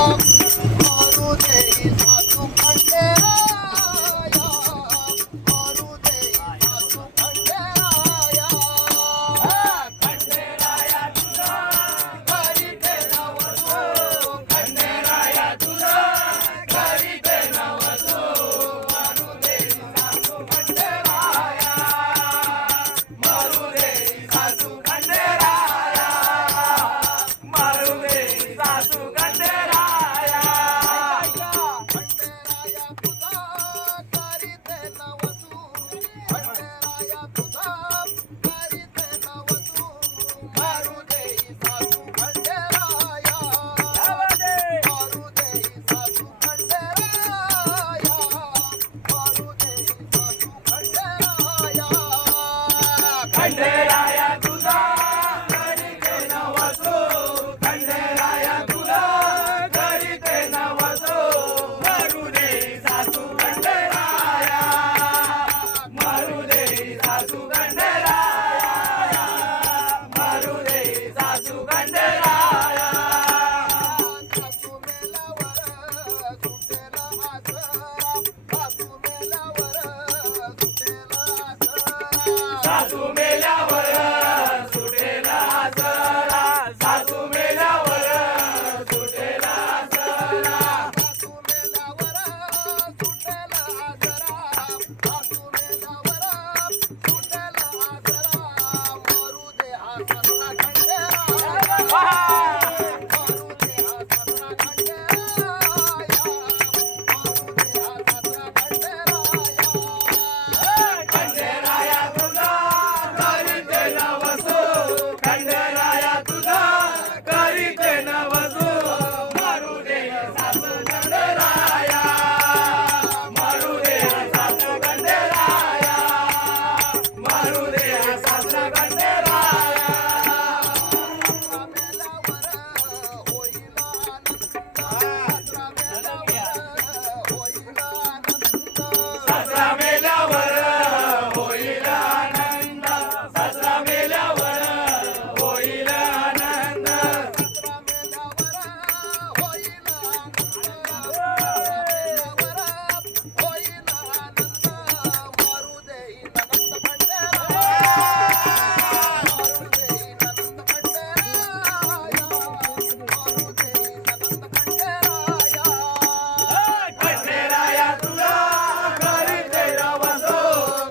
मारू दे सासू खंडेराया, मारू दे सासू खंडेराया. खंडेराया तुझा घरी ते नवसो, खंडेराया तुझा घरी ते नवसो, मारू दे सासू खंडेराया, मारू दे सासू खंडेराया, मारू दे सासू खंडेराया. खंडेराया तुझा करीते नवसू, खंडेराया तुझा करीते नवसू, मारू दे सासू खंडेराया, मारू दे सासू खंडेराया, मारू दे सासू खंडेराया. खंडेराया तुझा घरी ते नवसो, खंडेराया तुझा घरी ते नवसो, मारू दे सासू खंडेराया, मारू दे सासू खंडेराया, मारू दे सासू खंडेराया. सासू मेल्यावर सुटेला आसरा, सासू मेल्यावर सुटेला आसरा. सासू मेल्यावर सुटेला आसरा, सासू मेल्यावर सुटेला आसरा. सासू मेल्यावर सुटेला आसरा, सासू मेल्यावर सुटेला आसरा. मारू दे हा सगळा खंडेराया, मारू दे हा सगळा खंडेराया, मारू दे हा सगळा खंडेराया. खंडेराया तुझा घरी ते नवसो, खंडेराया तुझा घरी ते नवसो, मारू दे सासू खंडेराया, मारू दे सासू खंडेराया, मारू दे सासू खंडेराया. सासरा मेल्यावर होईल आनंद, सासरा मेल्यावर होईल आनंद. सासरा मेल्यावर होईल आनंद, होईल आनंद, मारू दे नंद खंडेराया, मारू दे नंद खंडेराया, मारू दे नंद खंडेराया. खंडेराया तुझा घरी ते नवसो,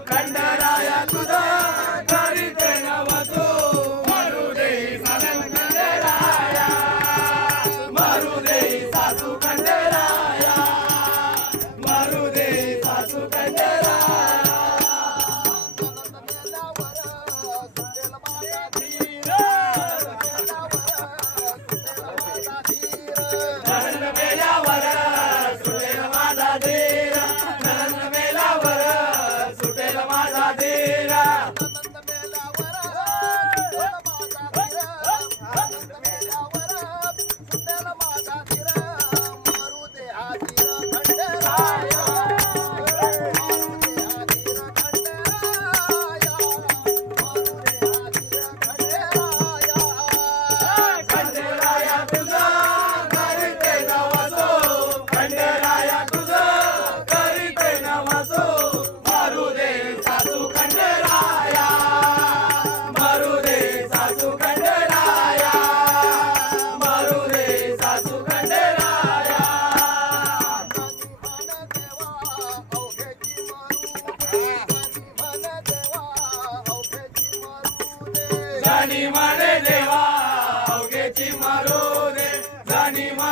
खंडेराया तुझा घरी ते नवसो, मारू दे सासू खंडेराया, मारू दे सासू खंडेराया, मारू दे सासू खंडेराया. नंद मेल्यावर सुटेल माझा धीर, नंद मेल्यावर सुटेल माझा धीर, नंद मेल्यावर सुटेल माझा धीर, नंद मेल्यावर सुटेल माझा धीर. मारू दे हा धीर खंडेराया, मारू दे हा धीर खंडेराया, मारू दे हा धीर खंडेराया. खंडेराया तुझा घरी ते नवसो, खंडेराया तुझा घरी ते नवसो, मारू दे सासू खंडेराया, मारू दे सासू खंडेराया, मारू दे सासू खंडेराया. जाणी म्हणे देवा अवघेची मारू दे, जाणी म्हणे देवा अवघेची मारू दे, जाणी म्हणे